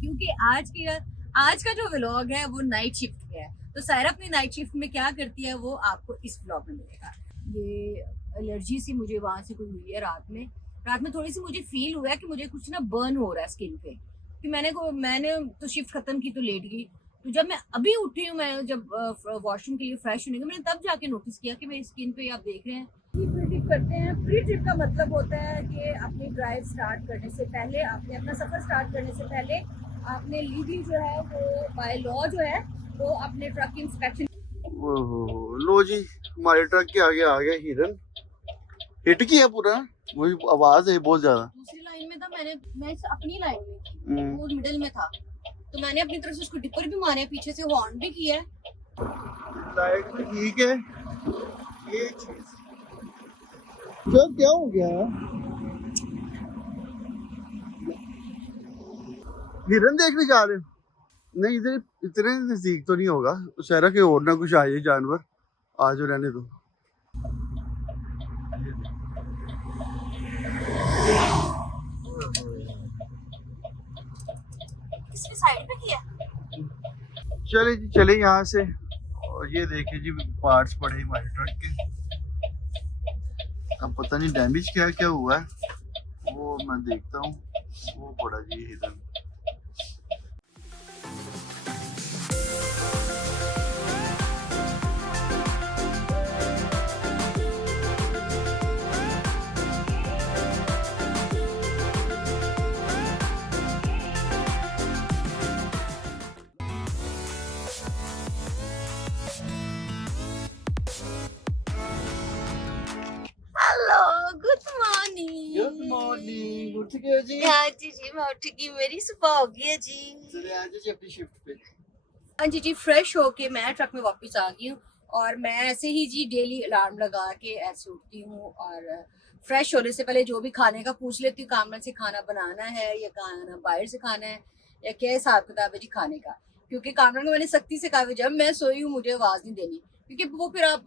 क्योंकि आज का जो व्लॉग है वो नाइट शिफ्ट पे है। तो सायरा अपनी नाइट शिफ्ट में क्या करती है वो आपको इस व्लॉग में मिलेगा। ये एलर्जी सी मुझे वहां से कोई हुई है रात में थोड़ी सी मुझे फील हुआ है कि मुझे कुछ ना बर्न हो रहा है स्किन पे। कि मैंने तो शिफ्ट खत्म की तो लेट गई। तो जब मैं अभी उठी हूँ, मैं जब वॉशरूम के लिए फ्रेश होने का, मैंने तब जाके नोटिस किया कि मेरी स्किन पे आप देख रहे हैं प्री ट्रिप करते हैं। प्री ट्रिप का मतलब होता है कि अपनी ड्राइव स्टार्ट करने से पहले, आपने अपना सफर स्टार्ट करने से पहले आपने लीगली जो है वो बाय लॉ जो है वो अपने ट्रक की इंस्पेक्शन। लो जी, हमारे ट्रक के आगे आ गया हिरन। हिट किया पूरा, वही आवाज है बहुत ज्यादा। दूसरी लाइन में था, मैं अपनी लाइन में थी, वो मिडिल में था, तो मैंने अपनी तरफ से उसको डिपर भी मारे, पीछे से हॉर्न भी किया है। लाइट में ठीक है ये चीज। क्या हो गया? हिरन देखने जा रहे हो? नहीं, इधर इतने नजदीक तो नहीं होगा, शहर के और ना कुछ आए जानवर, आ जो रहने दो। किसने साइड पे किया? चले जी, चले यहाँ से। और ये देखे जी पार्ट्स पड़े हमारे ट्रक के। अब पता नहीं डैमेज क्या क्या हुआ है, वो मैं देखता हूँ। वो पड़ा जी इधर। Good morning. गुड मॉर्निंग, उठ गए हो जी? हाँ जी मैं उठ गई, मेरी सुबह हो गई है जी। चले आ जाओ जी अपनी शिफ्ट पे। हाँ जी फ्रेश होके मैं ट्रक में वापस आ गई हूँ। और मैं ऐसे ही जी डेली अलार्म लगा के ऐसे उठती हूँ और फ्रेश होने से पहले जो भी खाने का पूछ लेती हूँ, कामना से खाना बनाना है या खाना बाहर से खाना है या क्या हिसाब किताब है जी खाने का। क्योंकि कामना को मैंने सख्ती से कहा जब मैं सोई हूँ मुझे आवाज नहीं देनी, क्योंकि वो फिर आप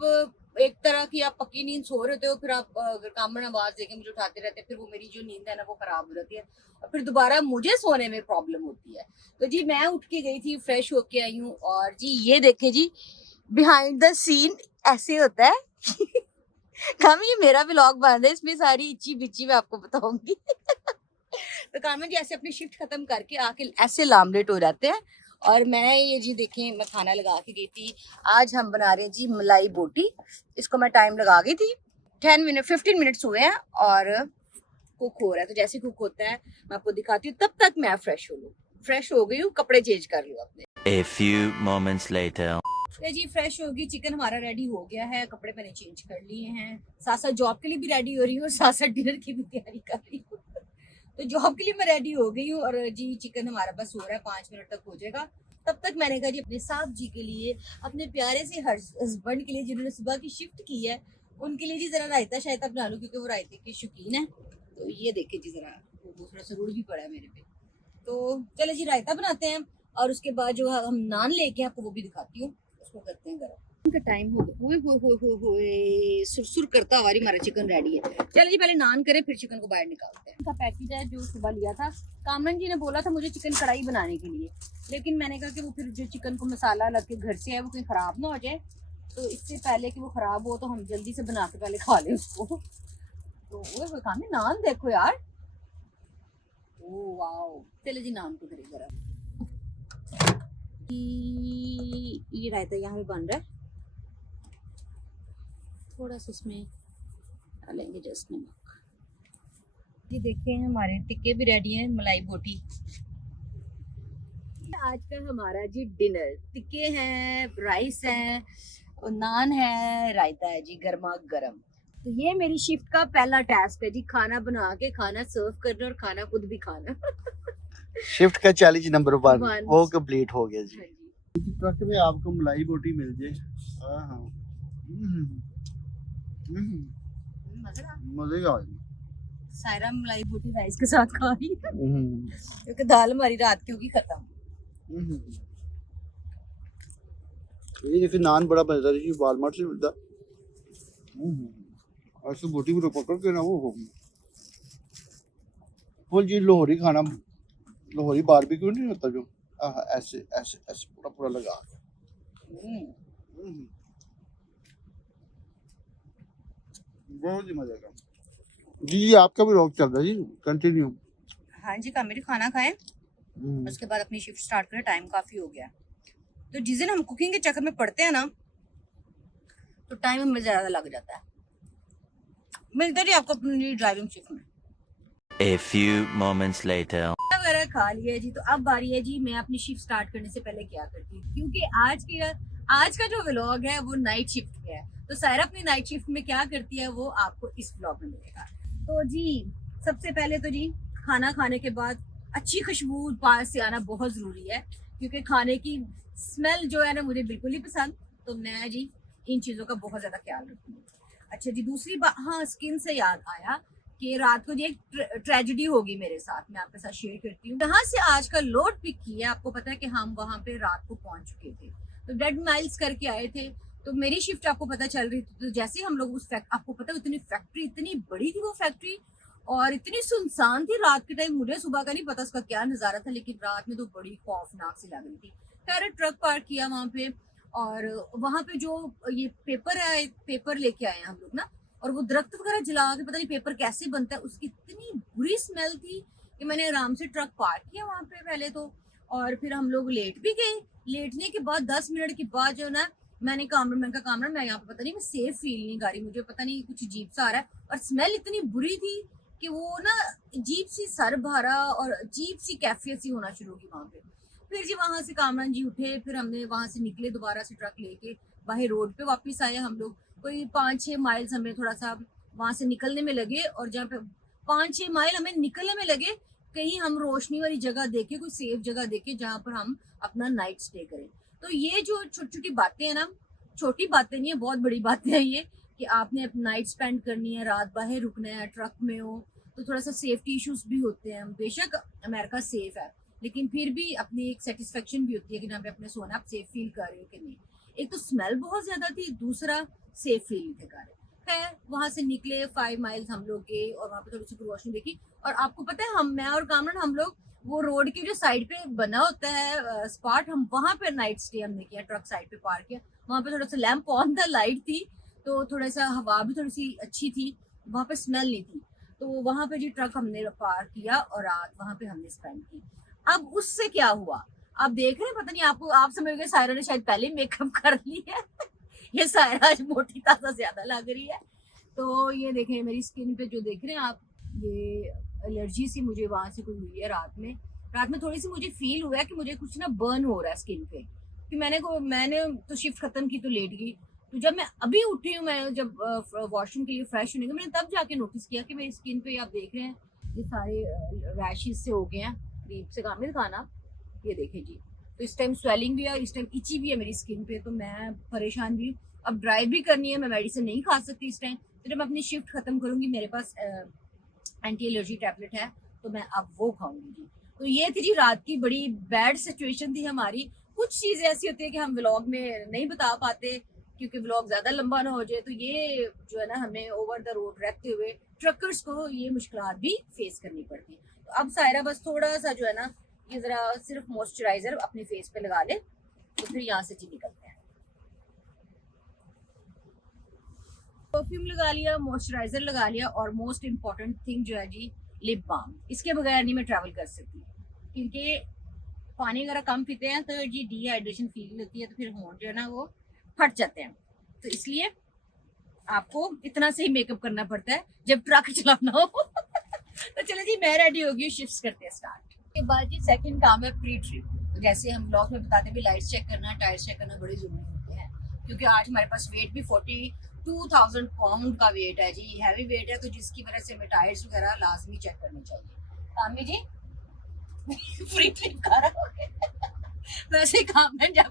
एक तरह की आप पक्की नींद सो रहे हो, फिर आप अगर कामना आवाज देके मुझे उठाते रहते हैं, फिर वो मेरी जो नींद है ना वो खराब हो जाती है और फिर दोबारा मुझे सोने में प्रॉब्लम होती है। तो जी मैं उठ के गई थी, फ्रेश होके आई हूँ और जी ये देखें जी बिहाइंड द सीन ऐसे होता है। काम ये मेरा व्लॉग बन रहा है, इसमें सारी इच्ची बिच्ची मैं आपको बताऊंगी। तो कामन जी ऐसे अपनी शिफ्ट खत्म करके आके ऐसे लामलेट हो जाते हैं। और मैं ये जी देखें मैं खाना लगा के गई थी। आज हम बना रहे हैं जी मलाई बोटी। इसको मैं टाइम लगा गई थी, 15 मिनट्स हुए हैं और कुक हो रहा है। तो जैसे कुक होता है मैं आपको दिखाती हूँ, तब तक मैं फ्रेश हो गई हूँ, कपड़े चेंज कर लूँ अपने। A few moments later. जी फ्रेश होगी, चिकन हमारा रेडी हो गया है, कपड़े मैंने चेंज कर लिए हैं, साथ साथ जॉब के लिए भी रेडी हो रही हूँ और साथ साथ डिनर की भी तैयारी कर रही हूँ। तो जॉब के लिए मैं रेडी हो गई हूँ और जी चिकन हमारा बस हो रहा है, 5 मिनट तक हो जाएगा। तब तक मैंने कहा जी अपने साहब जी के लिए, अपने प्यारे से हस्बैंड के लिए जिन्होंने सुबह की शिफ्ट की है, उनके लिए जी जरा रायता शायता बना लूँ क्योंकि वो रायते के शौकीन है। तो ये देखे जी जरा वो थोड़ा सा रुड़ भी पड़ा है मेरे पे। तो चले जी रायता बनाते हैं और उसके बाद जो हम नान लेके आपको वो भी दिखाती हूँ, उसको करते हैं गरम। का टाइम हो गया, सुरसुर करता हमारी हमारा चिकन रेडी है। चलो जी पहले नान करें फिर चिकन को बाहर निकालते हैं। इनका पैकेज है जो सुबह लिया था, कामन जी ने बोला था मुझे चिकन कढ़ाई बनाने के लिए, लेकिन मैंने कहा कि वो फिर जो चिकन को मसाला लग के घर से है वो कहीं खराब ना हो जाए, तो इससे पहले कि वो खराब हो तो हम जल्दी से बना के पहले खा लें उसको। तो वो काम नान देखो यार, ओ वाओ। चले जी नान को करें जरा। ये रायता यहाँ पे बन रहा है, थोड़ा सा इसमें डालेंगे जस्ट नमक। ये देखते हैं हमारे टिक्के भी रेडी हैं, मलाई बोटी। आज का हमारा जी डिनर, टिक्के हैं, राइस है और नान है, रायता है जी गर्मा गर्म। तो ये मेरी शिफ्ट का पहला टास्क है जी, खाना बना के खाना सर्व करना और खाना खुद भी खाना। शिफ्ट का चैलेंज नंबर 1 वो कंप्लीट हो गया जी। हाँ जी। ट्रक में आपको मलाई बोटी मिल जाए, मजे आ जाए। सायरा मलाई बोटी राइस के साथ खा रही है क्योंकि दाल हमारी रात की होगी खत्म। ये देखिए नान बड़ा मजेदार है, वालमार्ट से मिलता। ऐसे बोटी भी पकड़ के ना वो जी लाहौरी खाना लाहौरी बारबेक्यू नहीं होता जो, ऐसे ऐसे ऐसे पूरा पूरा लगा के। बहुत ही मजा का जी। आपका भी रोक चल रहा है जी, कंटिन्यू। हाँ जी कामिल, खाना खाएं, उसके बाद अपनी शिफ्ट स्टार्ट करें, टाइम काफ़ी हो गया है। तो जिस दिन हम कुकिंग के चक्कर में पड़ते हैं ना, तो टाइम हमें ज़्यादा लग जाता है। मिलते जी आपको अपनी ड्राइविंग शिफ्ट में। A few moments later. वगैरह खा लिया जी, तो अब बारी है जी मैं अपनी शिफ्ट स्टार्ट करने से पहले क्या करती हूँ, क्योंकि आज का जो व्लॉग है वो नाइट शिफ्ट पे है। तो सायरा अपनी नाइट शिफ्ट में क्या करती है वो आपको इस व्लॉग में मिलेगा। तो जी सबसे पहले तो जी खाना खाने के बाद अच्छी खुशबू पास से आना बहुत ज़रूरी है, क्योंकि खाने की स्मेल जो है ना मुझे बिल्कुल नहीं पसंद। तो मैं जी इन चीज़ों का बहुत ज़्यादा ख्याल रखती हूँ। अच्छा जी, दूसरी बात, हाँ स्किन से याद आया कि रात को जी एक ट्रेजेडी होगी मेरे साथ, मैं आपके साथ शेयर करती हूँ। जहाँ से आज का लोड पिक किया, आपको पता है कि हम वहाँ पे रात को पहुँच चुके थे, तो डेड माइल्स करके आए थे। तो मेरी शिफ्ट आपको पता चल रही थी, तो जैसे ही हम लोग आपको पता है इतनी फैक्ट्री, इतनी बड़ी थी वो फैक्ट्री और इतनी सुनसान थी रात के टाइम। मुझे सुबह का नहीं पता उसका क्या नज़ारा था, लेकिन रात में तो बड़ी खौफनाक सी लग रही थी। खैर ट्रक पार्क किया वहाँ पे, और वहाँ पे जो ये पेपर लेके आए हैं हम लोग ना, और वो दरख्त वगैरह जला के पता नहीं पेपर कैसे बनता है, उसकी इतनी बुरी स्मेल थी कि मैंने आराम से ट्रक पार्क किया वहाँ पे पहले तो। और फिर हम लोग लेट भी गए। लेटने के बाद 10 मिनट के बाद जो ना मैंने कामरामैन का कामरा, मैं यहाँ पे पता नहीं मैं सेफ फील नहीं कर रही, मुझे पता नहीं कुछ अजीब सा आ रहा है, और स्मेल इतनी बुरी थी कि वो ना अजीब सी सर भरा और अजीब सी कैफियत सी होना शुरू होगी वहाँ पे। फिर जी वहाँ से कामरान जी उठे, फिर हमने वहाँ से निकले, दोबारा से ट्रक लेके बाहर रोड पे वापस आए हम लोग। कोई 5-6 माइल्स हमें थोड़ा सा वहाँ से निकलने में लगे, और जहाँ पे 5-6 माइल हमें निकलने में लगे, कहीं हम रोशनी वाली जगह देखे, कोई सेफ जगह देखे जहाँ पर हम अपना नाइट स्टे करें। तो ये जो छोटी छोटी बातें हैं ना, छोटी बातें नहीं है, बहुत बड़ी बातें हैं ये, कि आपने नाइट स्पेंड करनी है, रात बाहर रुकना है, ट्रक में हो तो थोड़ा सा सेफ्टी इश्यूज भी होते हैं। बेशक अमेरिका सेफ है, लेकिन फिर भी अपनी एक सेटिस्फेक्शन भी होती है कि जहाँ पे अपने सोना आप सेफ फील कर रहे हो कि नहीं। एक तो स्मेल बहुत ज्यादा थी, दूसरा सेफ फील नहीं कर रहे। खैर वहाँ से निकले, 5 माइल्स हम लोग गए और वहाँ पे थोड़ी सी रोशनी देखी। और आपको पता है मैं और कामरान हम लोग वो रोड के जो साइड पे बना होता है स्पॉट, हम वहाँ पे नाइट स्टे हमने किया, ट्रक साइड पे पार्क किया। वहाँ पे थोड़ा सा लैम्प ऑन था, लाइट थी, तो थोड़ा सा हवा भी थोड़ी सी अच्छी थी, वहाँ पे स्मेल नहीं थी। तो वहाँ पे जी ट्रक हमने पार्क किया और रात वहाँ पे हमने स्पेंड की। अब उससे क्या हुआ आप देख रहे हैं, पता नहीं आपको, आप समझ गए सायरा ने शायद पहले मेकअप कर लिया है ये सायरा आज मोटी ताजा ज्यादा लग रही है। तो ये देखें मेरी स्किन पे जो देख रहे हैं आप, ये एलर्जी सी मुझे वहां से कोई हुई है रात में थोड़ी सी मुझे फील हुआ है कि मुझे कुछ ना बर्न हो रहा है स्किन पे। कि मैंने तो शिफ्ट खत्म की तो लेट गई, तो जब मैं अभी उठी हूँ, मैं जब वॉशरूम के लिए फ्रेश होने का, मैंने तब जाके नोटिस किया कि मेरी स्किन पे आप देख रहे हैं ये सारे रैशेज से हो गए हैं, करीब से कामिल खाना, ये देखें जी। तो इस टाइम स्वेलिंग भी है, इस टाइम इची भी है मेरी स्किन पे, तो मैं परेशान भी हूँ। अब ड्राइव भी करनी है, मैं मेडिसिन नहीं खा सकती इस टाइम, तो जब मैं अपनी शिफ्ट खत्म करूंगी मेरे पास एंटी एलर्जी टैबलेट है, तो मैं अब वो खाऊंगी जी। तो ये थी जी रात की बड़ी बैड सिचुएशन थी हमारी। कुछ चीज़ें ऐसी होती है कि हम व्लॉग में नहीं बता पाते क्योंकि व्लॉग ज़्यादा लंबा ना हो जाए। तो ये जो है ना हमें ओवर द रोड रहते हुए ट्रकर्स को ये मुश्किलात भी फेस करनी पड़ती है। तो अब सायरा बस थोड़ा सा जो है ना ये ज़रा सिर्फ मॉइस्चराइज़र अपने फेस पे लगा ले, तो फिर यहाँ से जी निकलते हैं। परफ्यूम लगा लिया, मॉइस्चराइजर लगा लिया, और मोस्ट इम्पॉर्टेंट थिंग जो है जी लिप बाम। इसके बगैर नहीं मैं ट्रैवल कर सकती, क्योंकि पानी वगैरह कम पीते हैं तो जी डिहाइड्रेशन फील होती है, तो फिर होंठ जो है ना वो फट जाते हैं। तो इसलिए आपको इतना से ही मेकअप करना पड़ता है जब ट्रक चलाना हो तो चले जी मैं रेडी हो गई, शिफ्ट्स करते हैं स्टार्ट। के बाद जी सेकंड काम है प्री ट्रिप। तो जैसे हम ब्लॉग में बताते हैं भी लाइट्स चेक करना, टायर्स चेक करना बड़े जरूरी होते हैं, क्योंकि आज हमारे पास वेट भी 42,000 पाउंड का वेट है जी, हैवी वेट है, तो जिसकी वजह से हमें टायर्स वगैरह लाजमी चेक करने चाहिए। कामी जी फ्री ट्रिप कर रहा हो वैसे काम है, जब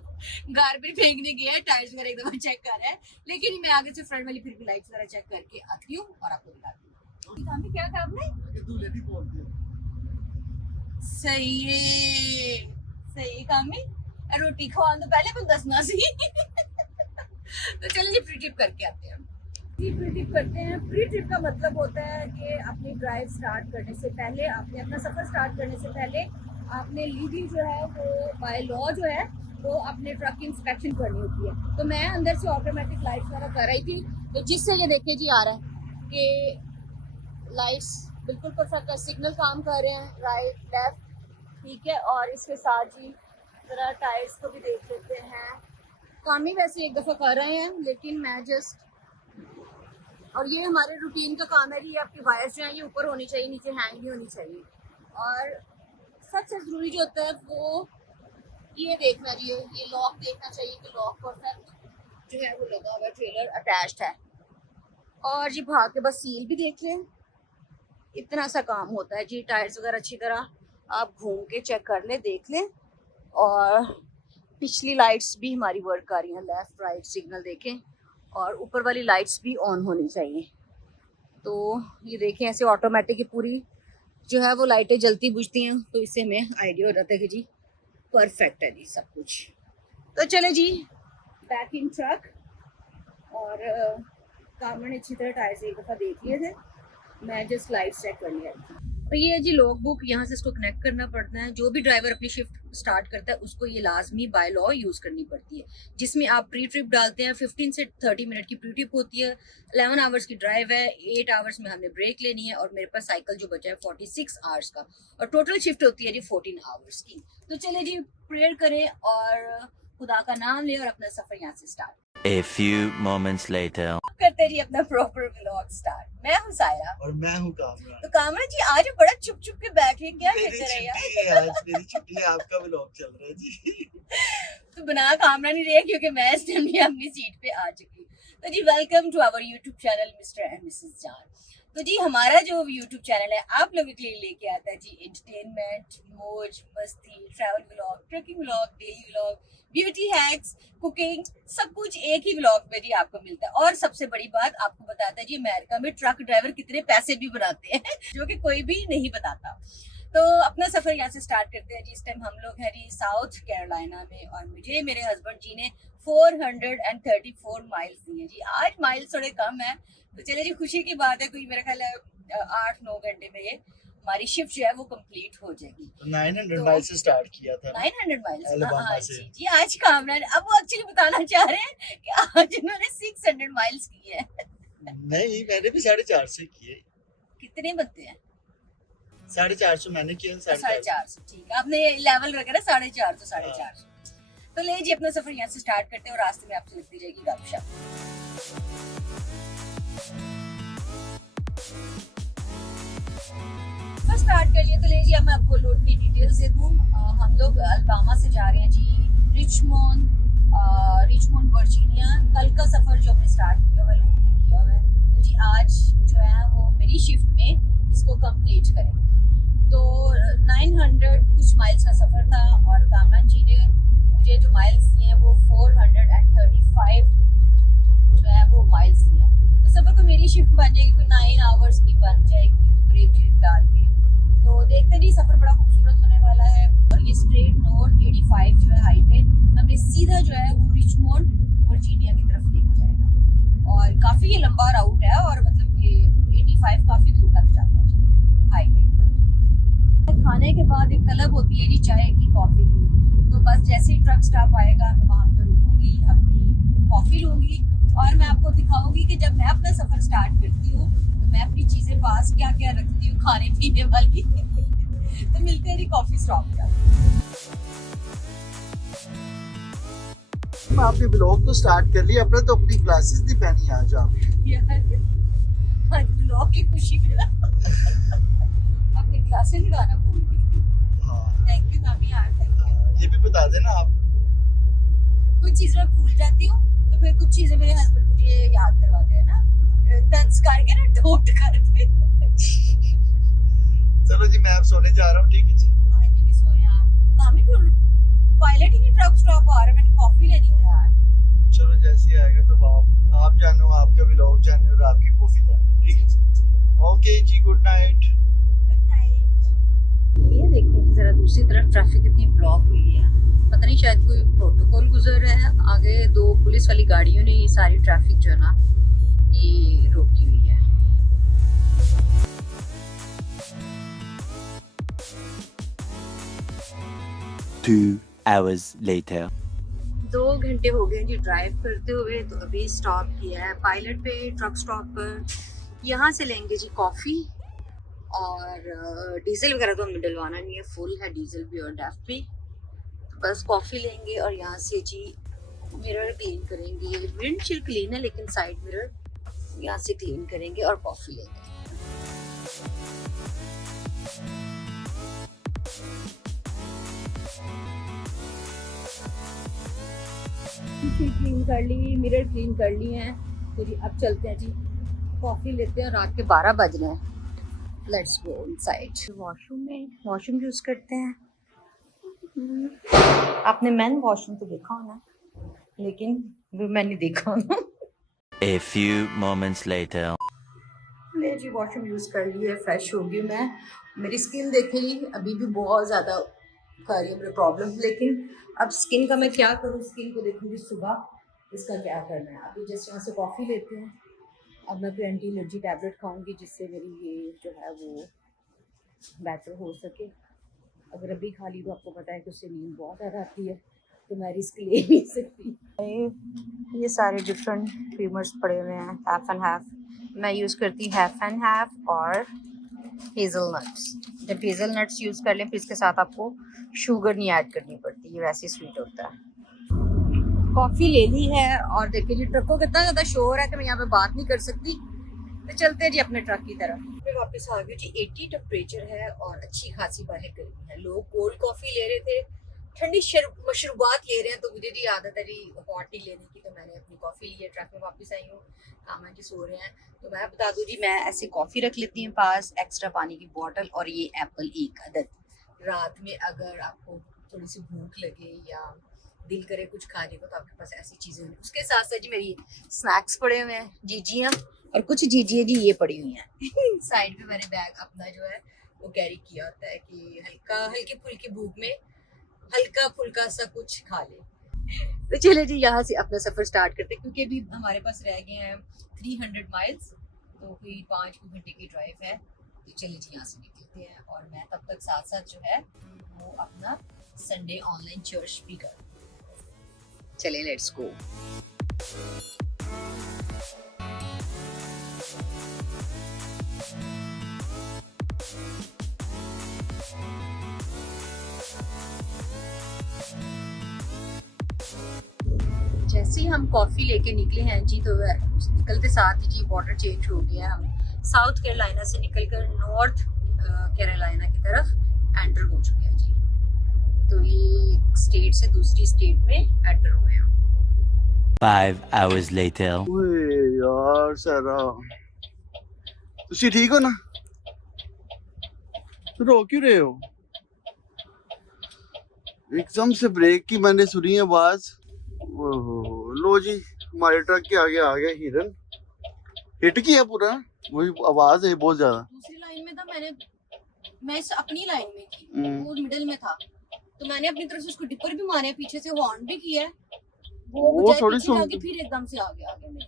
गार्बेज फेंकने गया है टायर्स वगैरह एक दफा चेक कर रहा है, लेकिन मैं आगे से फ्रंट वाली फिर भी लाइट्स वगैरह चेक करके आती हूँ और आपको दिखाती हूँ। कामी क्या काम है, सही है सही कामी, रोटी खवाने तो पहले कुछ दसना सी तो चलिए प्री ट्रिप करके आते हैं। प्री ट्रिप करते हैं। प्री ट्रिप का मतलब होता है कि अपनी ड्राइव स्टार्ट करने से पहले, आपने अपना सफ़र स्टार्ट करने से पहले आपने लीगली जो है वो बाय लॉ जो है वो अपने ट्रक की इंस्पेक्शन करनी होती है। तो मैं अंदर से ऑटोमेटिक लाइट्स वगैरह कर रही थी, तो जिससे ये देखिए जी आ रहा है कि लाइट्स बिल्कुल परफेक्ट है, सिग्नल काम कर रहे हैं, राइट लेफ्ट, ठीक है। और इसके साथ जी ज़रा टायर्स को भी देख लेते हैं। काम ही वैसे एक दफ़ा कर रहे हैं, लेकिन मैं जस्ट, और ये हमारे रूटीन का काम है कि आपकी वायर्स जो हैं ये ऊपर होनी चाहिए, नीचे हैंग नहीं होनी चाहिए। और सबसे ज़रूरी जो होता है वो ये देखना चाहिए, ये लॉक देखना चाहिए कि लॉक परफेक्ट जो है वो लगा हुआ है, ट्रेलर अटैच्ड है। और जी भाग के बस सील भी देख लें, इतना सा काम होता है जी। टायर्स वगैरह अच्छी तरह आप घूम के चेक कर लें, देख लें। और पिछली लाइट्स भी हमारी वर्क कर रही हैं, लेफ़्ट राइट सिग्नल देखें, और ऊपर वाली लाइट्स भी ऑन होनी चाहिए। तो ये देखें ऐसे ऑटोमेटिक पूरी जो है वो लाइटें जलती बुझती हैं, तो इससे हमें आइडिया हो जाता है कि जी परफेक्ट है जी सब कुछ। तो चले जी बैक इन ट्रक। और कामरा ने अच्छी तरह टायर्स एक दफ़ा देख लिए थे, मैं जस्ट लाइट चेक कर लिया थी। और ये है जी लॉग बुक, यहाँ से इसको कनेक्ट करना पड़ता है। जो भी ड्राइवर अपनी शिफ्ट स्टार्ट करता है उसको ये लाजमी बाय लॉ यूज़ करनी पड़ती है, जिसमें आप प्री ट्रिप डालते हैं। 15 से 30 मिनट की प्री ट्रिप होती है, 11 आवर्स की ड्राइव है, 8 आवर्स में हमने ब्रेक लेनी है, और मेरे पास साइकिल जो बचा है 46 आवर्स का, और टोटल शिफ्ट होती है जी 14 आवर्स की। तो चले जी प्रेयर करें और खुदा का नाम लें और अपना सफ़र यहाँ से start A few moments later. करते जी अपना प्रॉपर व्लॉग स्टार्ट। मैं हूँ सायरा और मैं हूँ कामरान। तो कामरान जी आज बड़ा चुप चुप के बैठे, क्या मेरी कहते रहे छुट्टी यार? है आज, मेरी छुट्टी है, आपका व्लॉग चल रहा है जी। तो बना कामरान ही रहे, क्योंकि मैं इस टाइम अपनी सीट पे आ चुकी। तो जी welcome to our YouTube channel mister and missus Jaan. तो जी हमारा जो यूट्यूब चैनल है आप लोगों के लिए लेके आता है जी एंटरटेनमेंट, मौज मस्ती, travel vlog, trekking vlog, daily vlog, beauty hacks, cooking, सब कुछ एक ही व्लॉग में जी आपको मिलता है। और सबसे बड़ी बात आपको बताता है जी अमेरिका में ट्रक ड्राइवर कितने पैसे भी बनाते हैं, जो कि कोई भी नहीं बताता। तो अपना सफर यहाँ से स्टार्ट करते हैं जी। इस टाइम हम लोग हैं जी साउथ कैरोलिना में, और मुझे मेरे हस्बैंड जी ने 434 माइल्स दिए जी। आज माइल्स थोड़े कम है, तो चले जी खुशी की बात है, कोई मेरा ख्याल है 8-9 घंटे में ये हमारी शिफ्ट जो है वो कंप्लीट हो जाएगी। तो 900 माइल से स्टार्ट किया था 900 माइल्स अलबामा से। जी जी। आज कामरान अब वो एक्चुअली बताना चाह रहे हैं कि आज उन्होंने 600 माइल्स किए हैं। नहीं, मैंने भी 450 किए। कितने बनते हैं? 450 मैंने किया, 450। 450, ठीक है। आपने लेवल रखा ना 450 तो 450। तो ले जी अपना सफर यहाँ से स्टार्ट करते हैं, और रास्ते में आपसे लगती जाएगी गपशप। स्टार्ट कर लिया, तो ले जी अब मैं आपको लोड की डिटेल्स दे दूँ। हम लोग अलबामा से जा रहे हैं जी रिचमोंड वर्जीनिया। कल का सफर जो हमने स्टार्ट किया हुआ है, तो जी आज जो है वो मेरी शिफ्ट में इसको कंप्लीट करेंगे। तो 900 कुछ माइल्स का सफर था, और कामरान जी ने मुझे जो माइल्स दिए हैं वो 435 जो है वो माइल्स दिए हैं। तो सफर को मेरी शिफ्ट बन जाएगी, कोई 9 आवर्स की बन जाएगी ब्रेक डाल के। तो देखते नहीं, सफर बड़ा खूबसूरत होने वाला है। और ये स्ट्रेट नॉर्थ 85 जो है हाईवे हमें सीधा जो है वो रिचमोंड वर्जीनिया की तरफ लेके जाएगा। और काफ़ी ये लंबा राउट है, और मतलब कि 85 काफ़ी दूर तक जाता है हाईवे। खाने के बाद एक तलब होती है जी चाय की, कॉफ़ी की। तो बस जैसे ही ट्रक स्टॉप आएगा मैं वहाँ पर रुकूंगी, अपनी कॉफ़ी लूँगी, और मैं आपको दिखाऊंगी कि जब मैं अपना सफ़र स्टार्ट करती हूँ तो मैं अपनी चीज़ें पास क्या क्या रखती हूँ खाने पीने वाली। तो मिलते हैं जी कॉफ़ी स्टॉप पर। आपने ब्लॉग तो स्टार्ट कर लिया अपना, तो अपनी क्लासेस नहीं पहनी आज आप। आज ब्लॉग की खुशी में अपनी क्लासेस लगाना भूल गई। हाँ, थैंक यू कामी यार, थैंक यू। ये भी बता देना आप। कुछ चीज़ मैं भूल जाती हूँ, तो फिर कुछ चीज़ें मेरे हस्बैंड मुझे याद करवाते हैं ना, तंज करके ना, ठोट करके। चलो जी, मैं अब सोने जा रहा हूँ, ठीक है जी। हाँ जी जी, सोए यार। कामी को पायलट ही नहीं ट्रक स्टॉप आ रहा, मैंने कॉफ़ी लेनी है यार। चलो जैसे ही आएगा तो आप जानो, आपका व्लॉग जाने और आपकी कॉफी जाने, ठीक है। ओके जी, गुड नाइट। ये देखो जी जरा दूसरी तरफ ट्रैफिक कितनी ब्लॉक हुई है, पता नहीं शायद कोई प्रोटोकॉल गुजर रहा है। आगे 2 पुलिस वाली गाड़ियों ने ये सारी ट्रैफिक जो है ना ये रोकी हुई है। 2 hours later. 2 घंटे हो गए जी ड्राइव करते हुए, तो अभी स्टॉप किया है पायलट पे, ट्रक स्टॉप पर। यहाँ से लेंगे जी कॉफ़ी और डीजल वगैरह तो हमें डलवाना नहीं है, फुल है डीजल भी और डेफ भी। तो बस कॉफ़ी लेंगे और यहाँ से जी मिरर क्लीन करेंगे। विंडशील्ड क्लीन है लेकिन साइड मिरर यहाँ से क्लीन करेंगे और कॉफ़ी लेंगे। क्लीन कर ली, मिरर क्लीन कर लिए हैं, तो जी अब चलते हैं जी कॉफ़ी लेते हैं। रात के 12 बज रहे हैं। Let's go inside. Washroom use करते हैं। आपने मैन वॉशरूम तो देखा होना, लेकिन वो मैंने देखा होना। A few moments later. ले जी वॉशरूम यूज़ कर लिए, फ्रेश हो गई मैं। मेरी स्किन देखेगी अभी भी बहुत ज़्यादा कर रही है मेरे प्रॉब्लम, लेकिन अब स्किन का मैं क्या करूँ, स्किन को देखूँगी सुबह, इसका क्या करना है। अभी जस्ट यहाँ से कॉफ़ी लेते हैं। अब मैं कोई एंटी एलर्जी टैबलेट खाऊंगी जिससे मेरी ये जो है वो बेटर हो सके। अगर अभी खा ली तो आपको पता है कि उससे नींद बहुत ज़्यादा आती है, तो मैं रिस्क ले नहीं सकती। ये सारे डिफरेंट क्रीमर्स पड़े हुए हैं, हाफ एंड हाफ। मैं यूज़ करती हूँ हाफ एंड हाफ और हेज़ल नट्स। जब हेज़ल नट्स यूज़ कर लें फिर इसके साथ आपको शुगर नहीं ऐड करनी पड़ती, ये वैसे स्वीट होता है। कॉफ़ी ले ली है और देखिए जी ट्रकों का इतना ज़्यादा शोर है कि मैं यहाँ पे बात नहीं कर सकती, तो चलते हैं जी अपने ट्रक की तरफ। फिर वापस आ गई जी। 80 टेम्परेचर है और अच्छी खासी बाहर गर्मी है। लोग कोल्ड कॉफ़ी ले रहे थे, ठंडी मशरूबात ले रहे हैं, तो मुझे जी आदत है जी हॉट टी लेने की, तो मैंने अपनी कॉफ़ी ली है। ट्रक में वापस आई हूँ, कामा जी सो रहे हैं, तो मैं बता दूँ जी मैं ऐसे कॉफ़ी रख लेती हूँ पास, एक्स्ट्रा पानी की बॉटल और ये एप्पल एक अदद। रात में अगर आपको थोड़ी सी भूख लगे या दिल करे कुछ खाने को, तो आपके पास ऐसी चीज़ें हैं। उसके साथ साथ जी मेरी स्नैक्स पड़े हुए हैं, जीजियाँ, और कुछ जीजियाँ जी ये पड़ी हुई हैं। साइड पे मैंने बैग अपना जो है वो कैरी किया होता है कि हल्की फुल्की भूख में हल्का फुल्का सा कुछ खा ले। तो चले जी यहाँ से अपना सफ़र स्टार्ट करते हैं, क्योंकि अभी हमारे पास रह गए हैं 300 माइल्स, तो कोई 5 घंटे की ड्राइव है। तो चले जी यहाँ से निकलते हैं, और मैं तब तक साथ साथ जो है वो अपना संडे ऑनलाइन चर्च भी कर। चले लेट्स गो। जैसे ही हम कॉफ़ी लेके निकले हैं जी, तो निकलते साथ ही जी बॉर्डर चेंज हो गया है। हम साउथ कैरोलिना से निकलकर नॉर्थ कैरोलिना की तरफ एंटर हो चुके हैं जी। तो ये स्टेट से दूसरी स्टेट में एंटर हुए हैं। 5 hours later. ओए यार सारा, तुसी ठीक हो ना? तो रो क्यों रहे हो? एकदम से ब्रेक की मैंने सुनी आवाज। ओहो, लो जी हमारे ट्रक के आगे आ गया हिरन, हिट किया पूरा। वही आवाज है बहुत ज्यादा। दूसरी लाइन में था, मैं इस अपनी लाइन में थी, वो मिडिल में था, तो मैंने अपनी तरफ से उसको डिपर भी मारे, पीछे से हॉर्न भी किया है। वो थोड़ी पीछे जाके फिर एकदम से आ गया आगे में।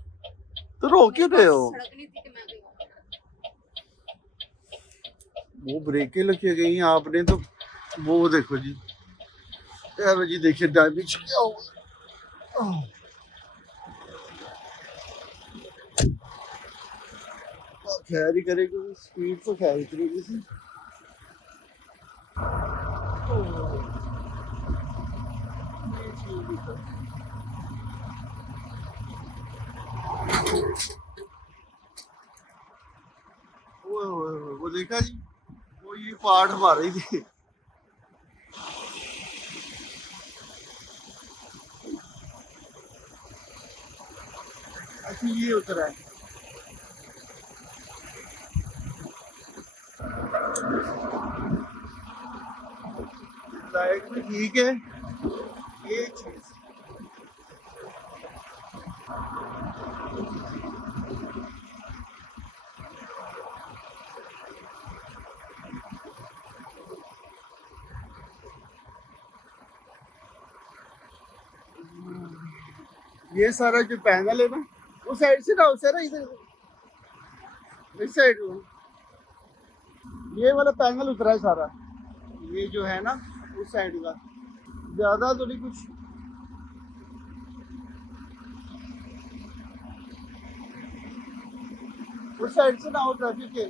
तो रो क्यों रहे हो? सड़क नहीं थी कि मैं कहीं और। वो ब्रेकें लगी गई हैं आपने, तो वो देखो जी यार जी, देखिए डैमेज क्या हुआ। खैर ही करेगी, स्पीड तो खैर ही करेगी थी। वो देखा जी, वो ये पार्ट मार रही थी। अच्छा ये उतरा है। लाइट भी ठीक है, ये चीज ये सारा जो पैनल है ना, उस साइड से ना, उस इधर इस साइड ये वाला पैनल उतरा है सारा, ये जो है ना उस साइड का। ज्यादा तो नहीं कुछ। उस साइड से ना हो, ट्रैफिक है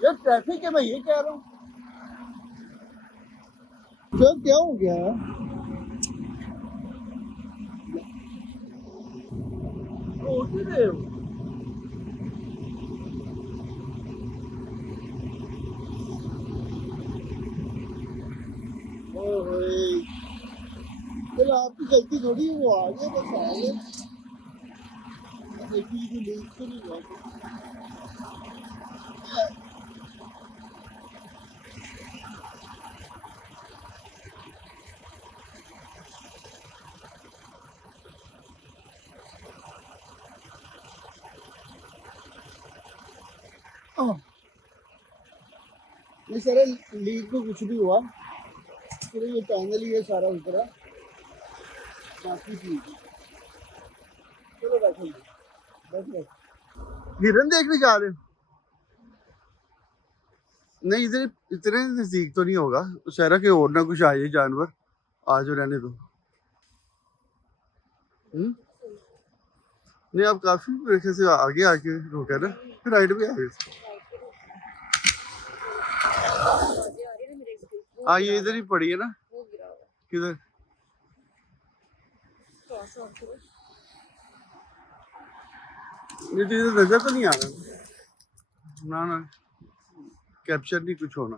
यार, ट्रैफिक है, मैं ये कह रहा हूँ। क्या हो गया है? उठ ही रहे हो। ओए, चलो आपकी गलती थोड़ी है, वो आ गए बस आ गए। देखिए कि लीक तो नहीं हुआ। ये सारा लीक को कुछ नहीं हुआ, फिर ये पैनल ही है सारा उतरा, बाकी ठीक है। चलो बैठो बस। हिरन देखने जा रहे हो? नहीं, इधर इतने नजदीक तो नहीं होगा, शहर के और ना कुछ आ जाए जानवर, आ जाओ, रहने दो। नहीं, आप काफी तरीके से आगे आके रोके ना, फिर राइट पे आ गए। हाँ, ये इधर ही पड़ी है ना। किधर? ये तो इधर नजर तो नहीं आ रहा ना, कैप्चर नहीं कुछ होना,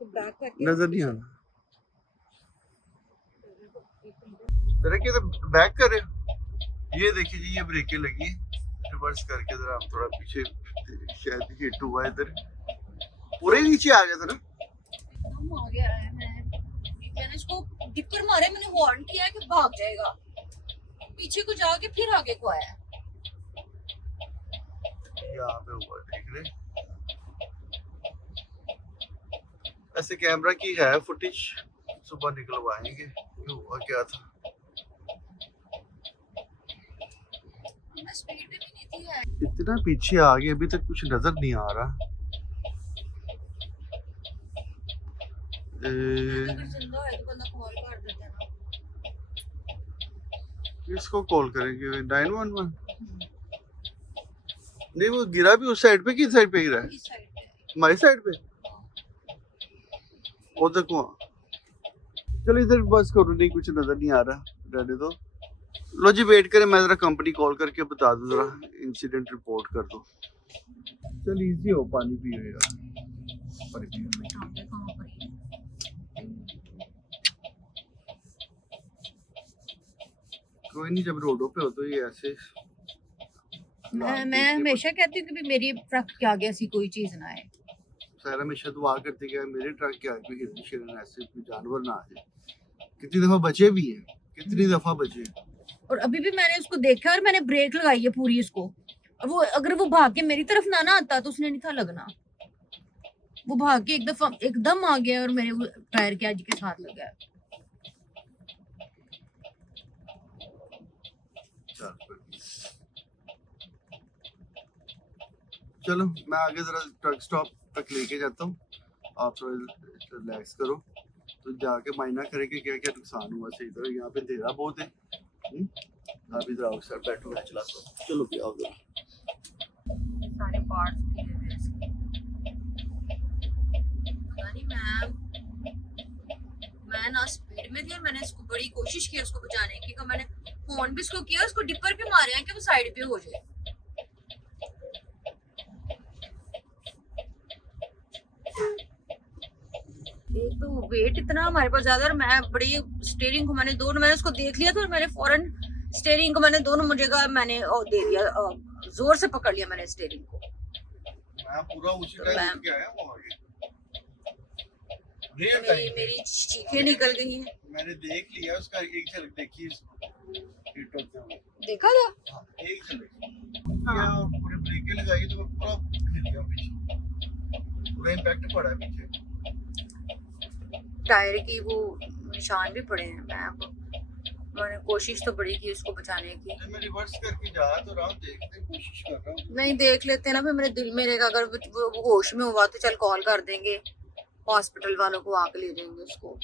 नजर नहीं आना। जरा कि बैक कर रहे हो, ये देखिए जी, ये ब्रेकें लगी, रिवर्स करके जरा हम थोड़ा पीछे, शायद हिट हुआ इधर, पूरे नीचे आ गया था ना। आ गया है, मैंने इसको डिपर मारे, मैंने वार्न किया कि भाग जाएगा, पीछे को जाके फिर आगे को आया। यहाँ पे हुआ, देख रहे? ऐसे कैमरा की है फुटेज, सुबह निकलवाएंगे हुआ क्या था। स्पीड पे भी नहीं थी, इतना पीछे आ गए, अभी तक कुछ नजर नहीं आ रहा। अगर जिंदा है तो बंदा कॉल कर देता है ना। किसको कॉल करेंगे? 911? नहीं, वो गिरा भी उस साइड पे, किस साइड पे गिरा है? इस साइड पे, हमारी साइड पे। उधर को चलो, इधर बस करो, नहीं कुछ नजर नहीं आ रहा, रहने दो। लो जी, वेट करें, मैं जरा कंपनी कॉल करके बता दूं, जरा इंसिडेंट रिपोर्ट कर दो। चल इजी हो, पानी पिएगा। कोई नहीं, जब रोडों पे हो तो ये ऐसे। मैं हमेशा कहती हूँ कि मेरी ट्रक के आगे ऐसी कोई चीज ना आए। सारा हमेशा दुआ करते कि मेरे ट्रक के आगे हिरन शिरन ऐसे कोई जानवर ना आ जाए। कितनी दफा बचे भी हैं, कितनी दफा बचे। और अभी भी मैंने उसको देखा और मैंने ब्रेक लगाई है पूरी उसको, और वो अगर वो भाग के मेरी तरफ ना आता तो उसने नहीं था लगना। वो भाग के एकदम आ गया और मेरे टायर के आज के साथ लगा। चलो, मैं आगे जरा ट्रक स्टॉप तक लेके जाता हूँ, आप थोड़ा रिलैक्स करो, तो जाके मायना करेंगे क्या क्या नुकसान हुआ सही तरह। यहाँ पे अंधेरा बहुत है। आप इधर आओ सर, बैठो, मैं चलाता हूँ। चलो क्या होगा, सारे पार्ट्स गिरे हुए इसके। पता नहीं, मैं ना स्पीड में थी, मैंने इसको बड़ी कोशिश की उसको बचाने की, मैंने फोन भी इसको किया, उसको डिपर पे मारे हैं कि वो साइड पे हो जाए। एक तो वेट इतना हमारे पास ज्यादा, और मैं बड़ी स्टीयरिंग को मैंने उसको देख लिया था, और मैंने फौरन स्टीयरिंग को दोनों जगह मैंने दे दिया, जोर से पकड़ लिया मैंने स्टीयरिंग को। मैं पूरा उसी टाइम लेके आया हूं आगे। मेरी चीखें निकल गई हैं। मैंने देख लिया उसका, एक झलक देखी हिट होते हुए, देखा था। हाँ, एक झलक और पूरे ब्रेकें लगाई तो पूरा हिल गया पीछे, पूरा इम्पैक्ट पड़ा है पीछे। टायर की वो निशान भी पड़े हैं। मैंने कोशिश तो बड़ी की उसको बचाने की। मैं रिवर्स करके जा तो रहा हूं, देखते कोशिश कर रहा हूं। नहीं, देख लेते ना, फिर मेरे दिल में रहेगा, अगर वो होश में हुआ तो चल कॉल कर देंगे, हॉस्पिटल वालों को आके ले जाएंगे उसको।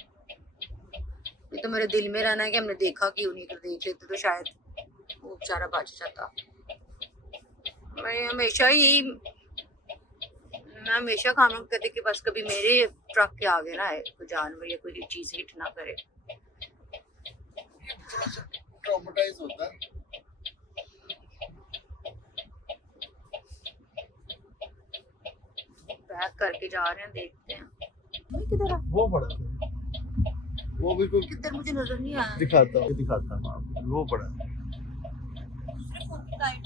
ये तो मेरे दिल में रहना है कि हमने देखा क्यों नहीं, कर देख लेते तो शायद वो बेचारा बच जाता। मैं हमेशा काम करती कि बस कभी मेरे ट्रक के आगे ना आए कोई जानवर या कोई चीज हिट ना करे। ट्रॉमेटाइज होता है। पैक करके जा रहे हैं, देखते हैं। किधर है? वो बड़ा वो भी कोई किधर मुझे नजर नहीं आया। दिखाता हूँ आपको, वो बड़ा दूसरे फोन की लाइट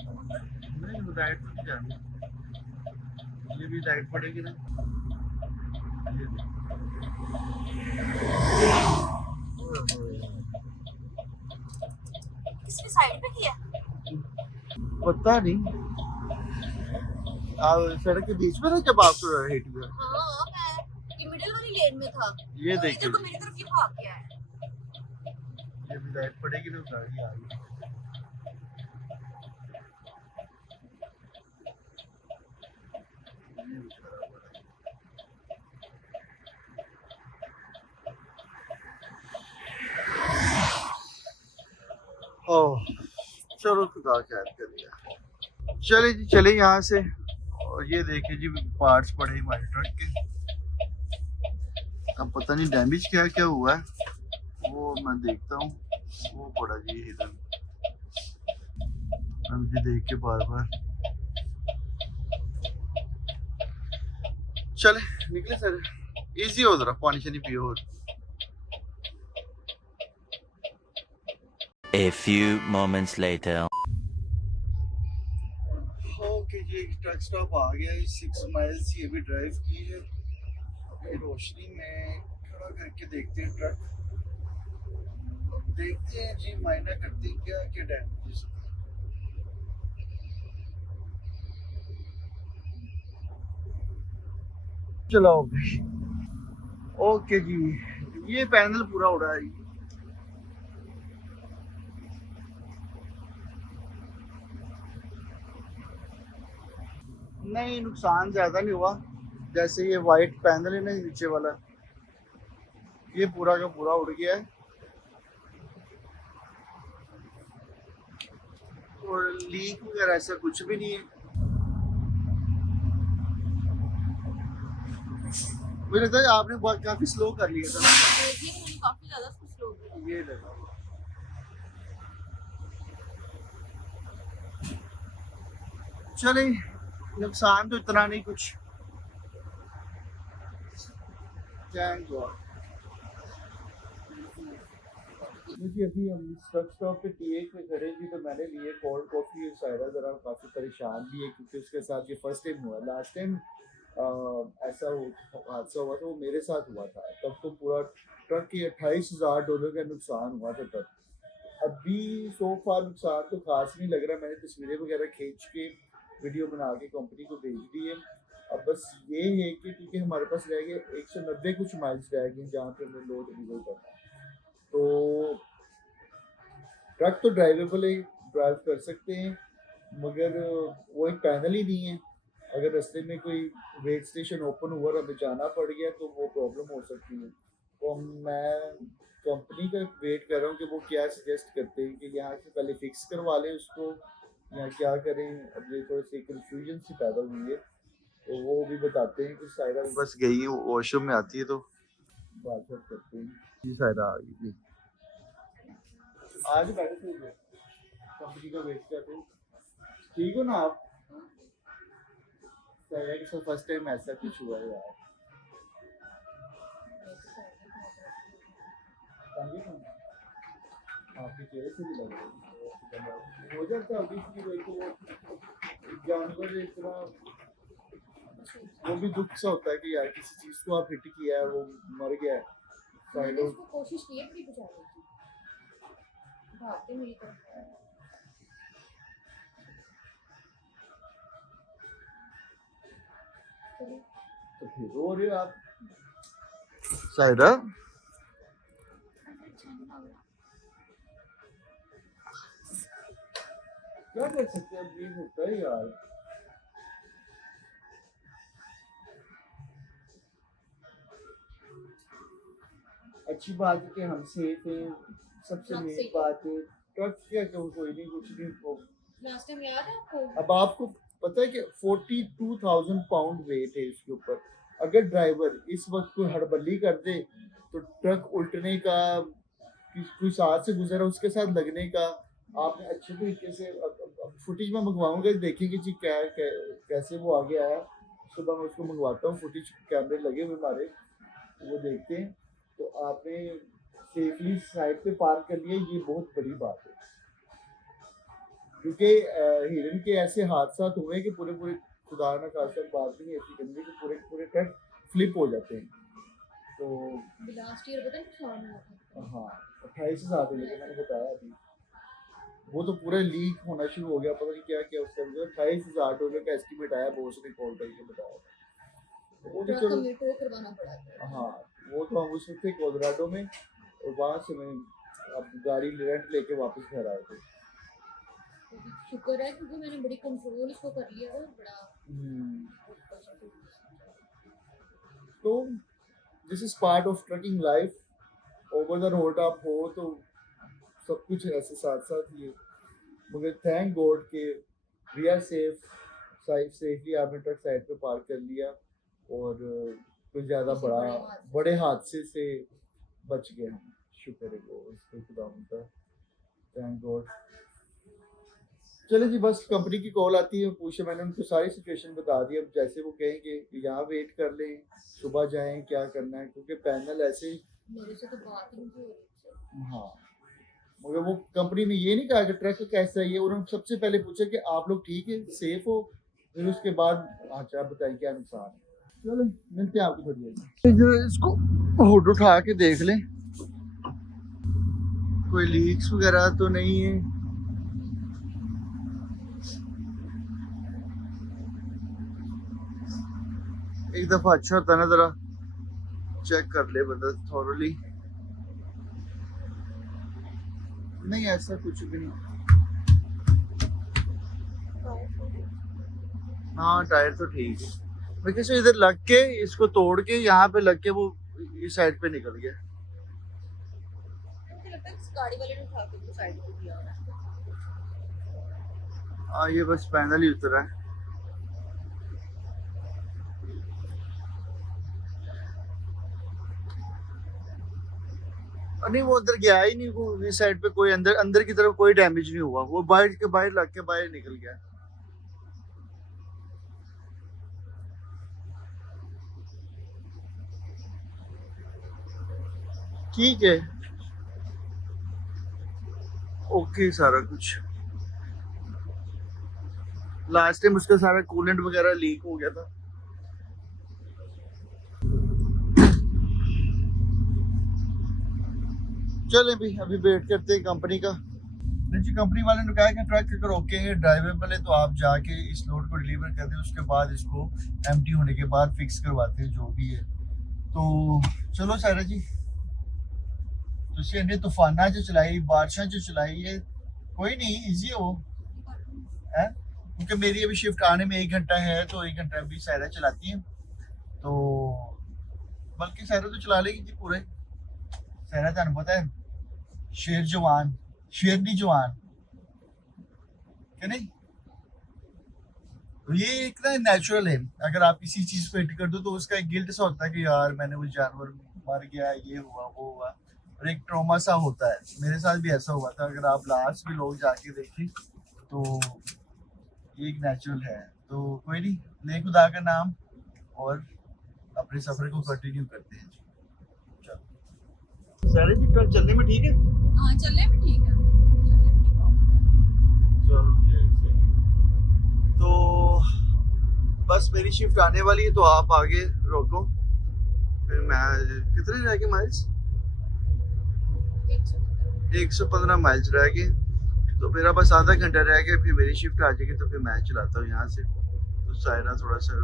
नहीं, लाइट नहीं जानी, ये भी लाइट पड़ेगी ना। ये देखो। किसने साइड पे किया? पता नहीं, सड़क के बीच में ना जब आपको हिट हुआ। हाँ, मैं ये मिडिल वाली लेन में था। ये तो देखिए, इधर को मेरी तरफ क्यों भाग गया है? ये भी लाइट पड़ेगी ना, गाड़ी आ गई। ये भी खराब हो रहा है। ओह, चलो खुदा खैर कर दिया। चले जी, चले यहाँ से। और ये देखिए जी, पार्ट्स पड़े हमारे ट्रक के। अब पता नहीं डैमेज क्या क्या हुआ है, वो मैं देखता हूँ। वो पड़ा जी इधर, मुझे देख के बार बार। चले निकले सर, इजी हो जरा, पानी शानी पियो। A few moments later. Okay जी, ट्रक स्टॉप आ गया। 6 माइल्स ये भी ड्राइव की है। अभी रोशनी में खड़ा करके देखते हैं ट्रक, देखते हैं जी मायना करते हैं क्या क्या डैमेज। चलाओ भाई। ओके जी, ये पैनल पूरा उड़ा है। नहीं, नुकसान ज्यादा नहीं हुआ। जैसे ये वाइट पैनल है ना नीचे वाला, ये पूरा का पूरा उड़ गया है। और लीक वगैरह ऐसा कुछ भी नहीं है। मुझे लगता है आपने बहुत काफी स्लो कर लिया था। काफी ज्यादा स्लो हो गया। ये लगा। चले, नुकसान तो इतना नहीं कुछ। Thank God. मुझे अभी हम ट्रक स्टॉप पे टी8 में खड़े थी, तो मैंने लिए कोल्ड कॉफी। सायरा जरा काफी परेशान भी है क्योंकि उसके साथ ये फर्स्ट टाइम हुआ। लास्ट टाइम ऐसा हादसा हुआ था, वो मेरे साथ हुआ था। तब तो पूरा ट्रक की $28,000 का नुकसान हुआ था तब। अभी सो फार नुकसान तो खास नहीं लग रहा। मैंने तस्वीरें वगैरह खींच के वीडियो बना के कंपनी को भेज दी है। अब बस ये है कि क्योंकि हमारे पास रह गए 190 कुछ माइल्स रह गए जहाँ पे हमें लोड डिलीवर करना है, तो ट्रक तो ड्राइवेबल है, ड्राइव कर सकते हैं, मगर वो एक पैनल ही नहीं है। अगर रास्ते में कोई वेट स्टेशन ओपन हुआ और हमें जाना पड़ गया तो वो प्रॉब्लम हो सकती है। तो मैं कंपनी का वेट कर रहा हूँ कि वो क्या सजेस्ट करते हैं कि यहाँ से पहले फिक्स करवा लें उसको या क्या करें। अब ये थोड़ी सी कंफ्यूजन सी पैदा हुई है, तो वो भी बताते हैं कि सायरा बस गई है, वॉशरूम में आती है तो बात करते हैं। जी सायरा आ गई। आज बैठे थे कंपनी का वेट करते हैं। ठीक हो ना आप? सायरा के साथ फर्स्ट टाइम ऐसा कुछ हुआ है यार। आपके चेहरे से भी लग रहा है हो जाता है अभी की वजह से। वो जानवर इतना, वो भी दुख सा होता है कि यार किसी चीज को आप हिट किया है, वो मर गया है। मैंने उसको कोशिश की है भी बचाने की, भागते मेरी तरफ। तो फिर रो रहे हो आप सायरा? क्या कर सकते हैं, अब ये होता है यार। अच्छी बात है कि हम सेफ हैं, सबसे हम मेन safe बात है। ट्रक क्या क्यों, कोई नहीं, कुछ नहीं हो। लास्ट टाइम याद है आपको? अब आपको पता है कि 42,000 पाउंड वेट है इसके ऊपर। अगर ड्राइवर इस वक्त कोई हड़बड़ी कर दे तो ट्रक उल्टने का, कोई साथ से गुजरा उसके साथ लगने का। आपने अच्छे तरीके से फुटेज में मंगवाऊंगा, देखेंगे जी कैसे वो आगे आया। सुबह मैं उसको मंगवाता हूँ, फुटेज कैमरे लगे हुए हमारे, वो देखते हैं। तो आपने सेफली साइड पे पार्क कर लिया, ये बहुत बड़ी बात है। क्योंकि हिरन के ऐसे हादसा हुए कि पूरे खुदा ना खासा बात नहीं ऐसी करनी कि पूरे ट्रक फ्लिप हो जाते हैं। तो लास्ट ईयर पता है नुकसान हुआ था। हाँ 28,000 है, लेकिन मैंने बताया अभी वो तो पूरा लीक होना शुरू हो गया, पता नहीं क्या क्या उसका। 28,000 का एस्टिमेट आया, बॉस ने कॉल करके बताया। तो वो तो ट्रक चलो, हमें टो करवाना पड़ा था। हाँ वो तो हम उस वक्त थे कोलोराडो में, और वहाँ से मैं अब गाड़ी रेंट लेके वापस घर आए थे। तो शुक्र है क्योंकि मैंने बड़ी कंट्रोल इसको कर लिया था, बड़ा। तो this is part of trucking life. Over the road आप हो तो सब कुछ ऐसे साथ साथ ही है, मगर थैंक गॉड के वी आर सेफली आपने ट्रक साइड पे पार्क कर लिया, और कोई ज़्यादा बड़े हादसे से बच गए हम। शुक्र है वो उसके खुदा का, थैंक गॉड। चले जी, बस कंपनी की कॉल आती है, पूछे, मैंने उनको सारी सिचुएशन बता दी। अब जैसे वो कहेंगे कि यहाँ वेट कर लें, सुबह जाएं, क्या करना है, क्योंकि पैनल ऐसे मेरे से तो बात ही नहीं हो रही। हाँ, मगर वो कंपनी ने ये नहीं कहा कि ट्रक कैसा है, ये उन्होंने सबसे पहले पूछा कि आप लोग ठीक है, सेफ हो, फिर उसके बाद अच्छा आप बताएं क्या नुकसान है। चलो मिलते हैं आपको थोड़ी देर। इसको हुड उठा के देख लें, कोई लीक्स वगैरह तो नहीं है। एक दफा अच्छा होता ना, जरा चेक कर ले बंदा थॉरली। नहीं ऐसा कुछ भी नहीं। हाँ टायर तो ठीक है, मैं किसी इधर लग के इसको तोड़ के यहाँ पे लग के वो इस साइड पे निकल गया। मुझे लगता है इस गाड़ी वाले ने उठा के साइड पे दिया होगा। हाँ ये बस पैनल ही उतरा है। नहीं वो अंदर गया ही नहीं, वो इस साइड पे कोई अंदर की तरफ कोई डैमेज नहीं हुआ, वो बाहर लग के बाहर निकल गया। ठीक है, ओके सारा कुछ। लास्ट टाइम उसका सारा कूलेंट वगैरह लीक हो गया था। चले भी अभी वेट करते हैं कंपनी का। जी कंपनी वाले ने कहा कि ट्रक अगर ओके है, ड्राइवेबल है, तो आप जाके इस लोड को डिलीवर कर दें, उसके बाद इसको एम्प्टी होने के बाद फिक्स करवाते हैं जो भी है। तो चलो सारा जी, ਤੁਸੀਂ ਇੰਨੇ ਤੂਫਾਨਾਂ 'ਚ ਚਲਾਈ, ਬਾਰਿਸ਼ਾਂ 'ਚ ਚलाई है, कोई नहीं इजी हो है, क्योंकि मेरी अभी शिफ्ट आने में 1 घंटा है, तो 1 घंटा अभी सायरा चलाती है, तो बल्कि सायरा तो चला लेगी जी पूरे। सायरा तुहानू पता है शेर जवान, शेरनी जवान कि नहीं, तो ये एक ना नेचुरल है। अगर आप किसी चीज को हिट कर दो तो उसका एक गिल्ट सा होता है कि यार मैंने वो जानवर मर गया, ये हुआ वो हुआ, और एक ट्रॉमा सा होता है। मेरे साथ भी ऐसा हुआ था। अगर आप लास्ट भी लोग जाके देखें तो ये एक नेचुरल है। तो कोई नहीं, ले खुदा का नाम और अपने सफर को कंटिन्यू करते हैं। चलो सारे जी, ट्रक चलने में ठीक है? हाँ चलने में ठीक है। चलो तो बस मेरी शिफ्ट आने वाली है, तो आप आगे रोको, फिर मैं कितने रह गए माइल्स? 115 माइल्स रह गए, तो मेरा बस आधा घंटा रह गया, फिर मेरी शिफ्ट आ जाएगी, तो फिर मैं चलाता हूँ यहाँ से, तो सायरा थोड़ा सा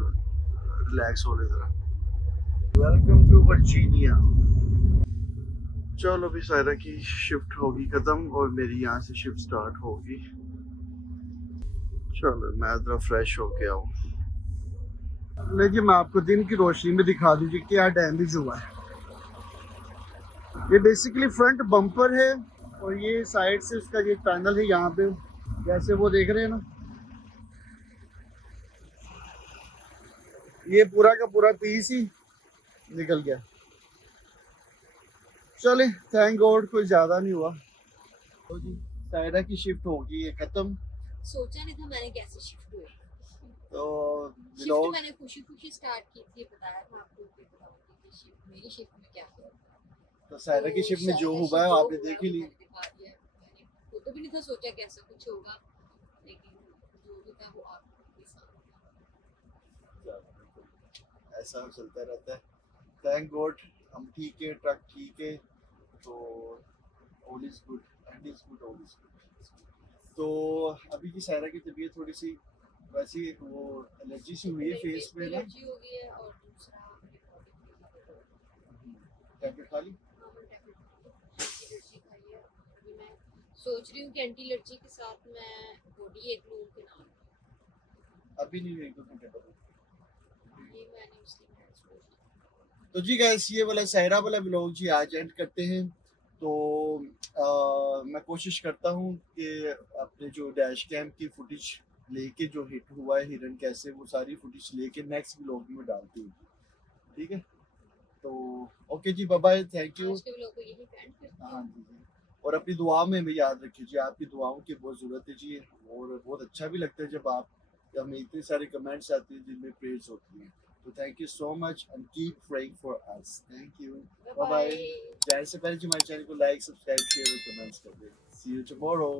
रिलैक्स हो ले जरा। Welcome to Virginia. चलो अभी सायरा की शिफ्ट होगी खत्म और मेरी यहाँ से शिफ्ट स्टार्ट होगी। चलो मैं जरा फ्रेश होके आऊँ। लेकिन मैं आपको दिन की रोशनी में दिखा दूँ क्या डैमेज हुआ है। ये बेसिकली फ्रंट बम्पर है और ये साइड से उसका ये पैनल है यहाँ पे, जैसे वो देख रहे हैं ना, ये पूरा का पूरा पीस ही निकल गया। चले थैंक गॉड कोई ज्यादा नहीं हुआ। तो जी सायरा की शिफ्ट होगी ये खत्म। सोचा नहीं था मैंने कैसे शिफ्ट हुए। तो शिफ्ट व्लॉग मैंने खुशी खुशी स्टार्ट की थी, बताया था आपको, फिर बताऊंगी कि शिफ्ट मेरी शिफ्ट में क्या हुआ। तो सायरा की शिफ्ट में जो हुआ है आपने देख ही ली। दिखा दिया। मैंने खुद तो भी नहीं था सोचा कि ऐसा कुछ होगा, लेकिन जो भी था वो आपके सामने। ऐसा चलता रहता है। थैंक गॉड हम ठीक है, ट्रक ठीक है, तो all is good and is good, all is good. तो अभी की सायरा की तबीयत थोड़ी सी वैसी वो एलर्जी सी हुई है फेस पे ना। एलर्जी हो गई है और दूसरा मेरी बॉडी में टैबलेट खा ली? एलर्जी खाई है। अभी मैं सोच रही हूँ कि एंटी एलर्जी के साथ मैं बॉडी एक लूँ के नाम, अभी नहीं, 1-2 घंटे बाद। ये मैंने उसकी तो जी गाइस ये वाला सायरा वाला व्लॉग जी आज एंड करते हैं। तो मैं कोशिश करता हूँ कि अपने जो डैश कैम की फुटेज लेके जो हिट हुआ है हिरन कैसे, वो सारी फुटेज लेके नेक्स्ट व्लॉग में डालती हूँ, ठीक है। तो ओके जी, बाय बाय, थैंक यू। आज के व्लॉग को यही एंड करते हैं। हाँ जी जी, और अपनी दुआ में हमें याद रखिए जी, आपकी दुआओं की बहुत ज़रूरत है जी। और बहुत अच्छा भी लगता है जब आप हमें इतने सारे कमेंट्स आते हैं जिनमें प्रेयर्स होती हैं। तो thank you so much and keep praying for us. Thank you, bye bye. जाने से पहले जी हमारे चैनल को लाइक, सब्सक्राइब, शेयर और कमेंट्स कर दें। See you tomorrow.